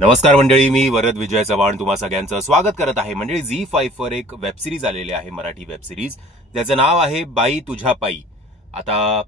नमस्कार मंडळी, मी वरद विजय चव्हाण तुम्हा सगळ्यांचं स्वागत करत आहे. मंडळी, झी5 वर एक वेब सिरीज आलेली आहे, मराठी वेब सिरीज, ज्याचं नाव आहे बाई तुझ्या पायी. आता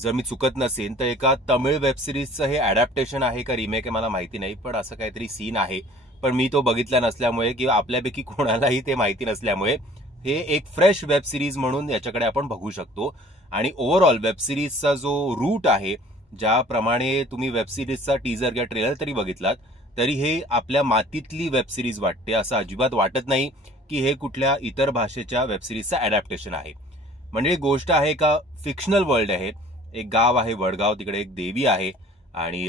जर मी चुकत नसेल तर एका तमिळ वेब सिरीजचं हे अडॅप्टेशन आहे का रिमेक आहे मला माहिती नाही, पण असं काहीतरी सीन आहे. पण मी तो बघितला नसल्यामुळे किंवा आपल्यापैकी कोणालाही ते माहिती नसल्यामुळे हे एक फ्रेश वेब सिरीज म्हणून याच्याकडे आपण बघू शकतो. आणि ओव्हरऑल वेब सिरीजचा जो रूट आहे, ज्याप्रमाणे तुम्ही वेब सिरीजचा टीजर किंवा ट्रेलर तरी बघितलात तरी हे आपल्या मातीतली वेब सिरीज वाटते. असं अजिबात वाटत नाही की हे कुठल्या इतर भाषेच्या वेब सिरीजचं अडॅप्टेशन आहे. म्हणजे गोष्ट आहे का फिक्शनल वर्ल्ड आहे. एक गाव आहे वडगाव, तिकडे एक देवी आहे आणि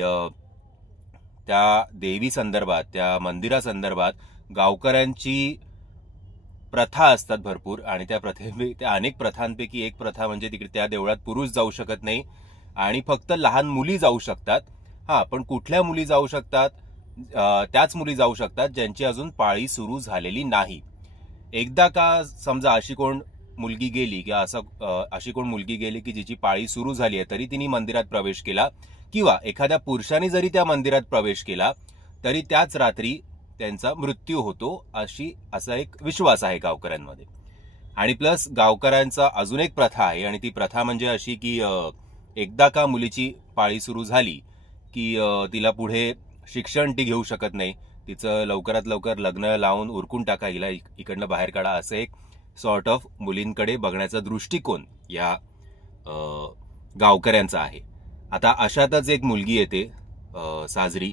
त्या देवी संदर्भात, त्या मंदिरासंदर्भात गावकऱ्यांची प्रथा असतात भरपूर. आणि त्या अनेक प्रथांपैकी एक प्रथा म्हणजे तिकडे त्या देवळात पुरुष जाऊ शकत नाही आणि फक्त लहान मुली जाऊ शकतात. पण कुठल्या मुली जाऊ शकतात? त्याच मुली जाऊ शकतात ज्यांची अजून पाळी सुरू झालेली नाही. एकदा का समजा अशी कोण मुलगी गेली किंवा अशी कोण मुलगी गेली की जिची पाळी सुरू झाली आहे तरी तिने मंदिरात प्रवेश केला, किंवा एखाद्या पुरुषाने जरी त्या मंदिरात प्रवेश केला तरी त्याच रात्री त्यांचा मृत्यू होतो, असा एक विश्वास आहे गावकऱ्यांमध्ये. आणि प्लस गावकऱ्यांचा अजून एक प्रथा आहे, आणि ती प्रथा म्हणजे अशी की एकदा का मुलीची पाळी सुरू झाली की तिला पुढे शिक्षण ती घेऊ शकत नाही. तिचं लवकरात लवकर लग्न लावून उरकून टाका, हिला इकडनं बाहेर काढा, असं एक सॉर्ट ऑफ मुलींकडे बघण्याचा दृष्टिकोन या गावकऱ्यांचा आहे. आता अशातच एक मुलगी येते साजरी,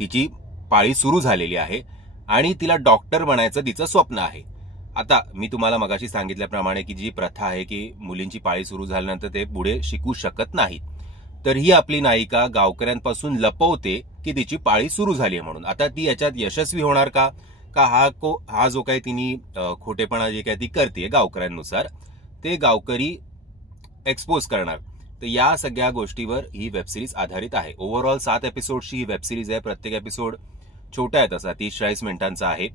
तिची पाळी सुरू झालेली आहे आणि तिला डॉक्टर बनायचं तिचं स्वप्न आहे. आता मी तुम्हाला मगाशी सांगितल्याप्रमाणे की जी प्रथा आहे की मुलींची पाळी सुरू झाल्यानंतर ते पुढे शिकू शकत नाहीत, तर ही आपली नायिका गावकऱ्यांपासून लपवते की तिची पाळी सुरू झाली आहे म्हणून. आता ती याच्यात यशस्वी होणार का हा जो काही तिने खोटेपणा जे काही ती करते गावकऱ्यांनुसार ते गावकरी एक्सपोज करणार. तर या सगळ्या गोष्टीवर ही वेब सिरीज आधारित आहे. ओव्हरऑल 7 एपिसोडची ही वेब सिरीज आहे. प्रत्येक एपिसोड छोटा आहे, तसा 30-40 मिनिटांचा आहे.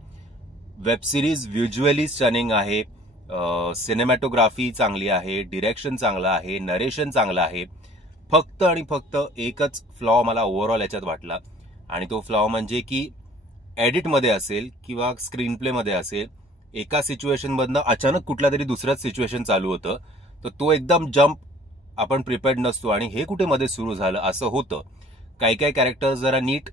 वेब सिरीज व्हिज्युअली स्टनिंग आहे, सिनेमॅटोग्राफी चांगली आहे, डिरेक्शन चांगलं आहे, नरेशन चांगलं आहे. फक्त आणि फक्त एकच फ्लॉ मला ओव्हरऑल याच्यात वाटला, आणि तो फ्लॉ म्हणजे की एडिटमध्ये असेल किंवा स्क्रीन प्लेमध्ये असेल, एका सिच्युएशनमधनं अचानक कुठला तरी दुसराच सिच्युएशन चालू होतं, तर तो एकदम जम्प आपण प्रिपेअर्ड नसतो आणि हे कुठे मध्ये सुरू झालं असं होतं. काही काही कॅरेक्टर्स जरा नीट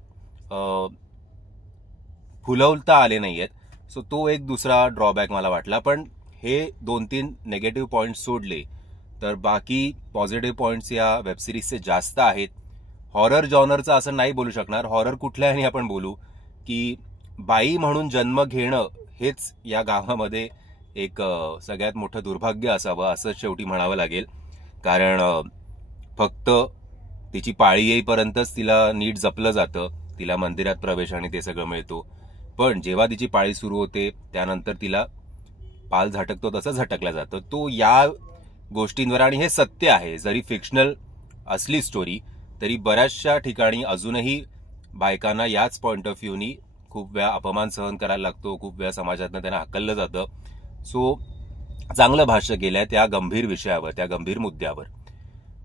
फुलवता आले नाहीयेत, सो तो एक दुसरा ड्रॉबॅक मला वाटला. पण हे 2-3 नेगेटिव्ह पॉइंट सोडले तर बाकी पॉझिटिव्ह पॉइंट्स या वेब सिरीजचे जास्त आहेत. हॉरर जॉनरचं असं नाही बोलू शकणार. हॉरर कुठल्याही आपण बोलू की बाई म्हणून जन्म घेणं हेच या गावामध्ये एक सगळ्यात मोठं दुर्भाग्य असावं असं शेवटी म्हणावं लागेल. कारण फक्त तिची पाळी येईपर्यंतच तिला नीट जपलं जातं, तिला मंदिरात प्रवेश आणि ते सगळं मिळतो. पण जेव्हा तिची पाळी सुरू होते त्यानंतर तिला पाल झटकतो तसं झटकलं जातं. तो या गोष्टींवर, आणि हे सत्य आहे, जरी फिक्शनल असली स्टोरी तरी बऱ्याचशा ठिकाणी अजूनही बायकांना याच पॉइंट ऑफ व्ह्यूनी खूप वेळा अपमान सहन करायला लागतो, खूप वेळा समाजातनं त्यांना हकललं जातं. सो चांगलं भाष्य केलंय त्या गंभीर विषयावर, त्या गंभीर मुद्द्यावर.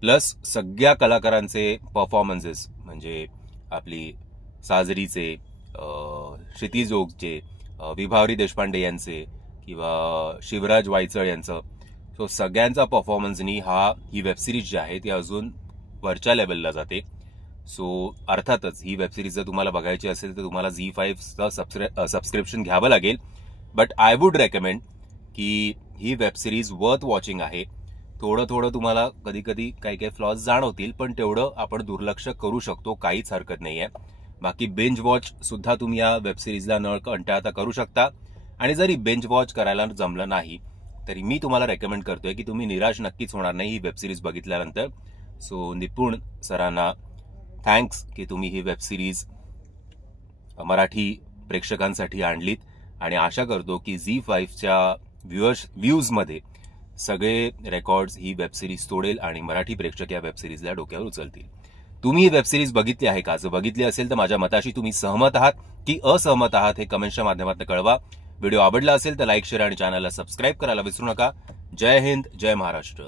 प्लस सगळ्या कलाकारांचे परफॉर्मन्सेस, म्हणजे आपली साजरीचे, क्षितिज ओकचे, विभावरी देशपांडे यांचे किंवा शिवराज वायचळ यांचं, सो सगळ्यांचा परफॉर्मन्सनी ही वेब सिरीज जी आहे ती अजून वरच्या लेवलला जाते. सो अर्थातच ही वेब सिरीज जर तुम्हाला बघायची असेल तर तुम्हाला झी5चं सबस्क्रिप्शन घ्यावं लागेल. बट आय वुड रेकमेंड की ही वेब सिरीज वर्थ वॉचिंग आहे. थोडं तुम्हाला कधी कधी काही काही फ्लॉज जाणवतील, पण तेवढं आपण दुर्लक्ष करू शकतो, काहीच हरकत नाहीये. बाकी बेंच वॉच सुद्धा तुम्ही या वेब सिरीजला न कंटाळता करू शकता. आणि जरी बेंच वॉच करायला जमलं नाही तरी मी तुम्हाला रेकमेंड करतोय की तुम्ही निराश नक्कीच होणार नाही ही वेब सिरीज बघितल्यानंतर. सो निपुण सरांना थँक्स की तुम्ही ही वेब सिरीज मराठी प्रेक्षकांसाठी आणलीत, आणि आशा करतो की झी5च्या व्ह्यूजमध्ये सगळे रेकॉर्ड्स ही वेब सिरीज तोडेल आणि मराठी प्रेक्षक या वेब सिरीजला डोक्यावर उचलतील. तुम्ही ही वेब सिरीज बघितली आहे का? जर बघितली असेल तर माझ्या मताशी तुम्ही सहमत आहात की असहमत आहात हे कमेंटच्या माध्यमातून कळवा. व्हिडिओ आवडला असेल तर लाईक, शेअर आणि चॅनलला सबस्क्राईब करायला विसरू नका. जय हिंद, जय महाराष्ट्र.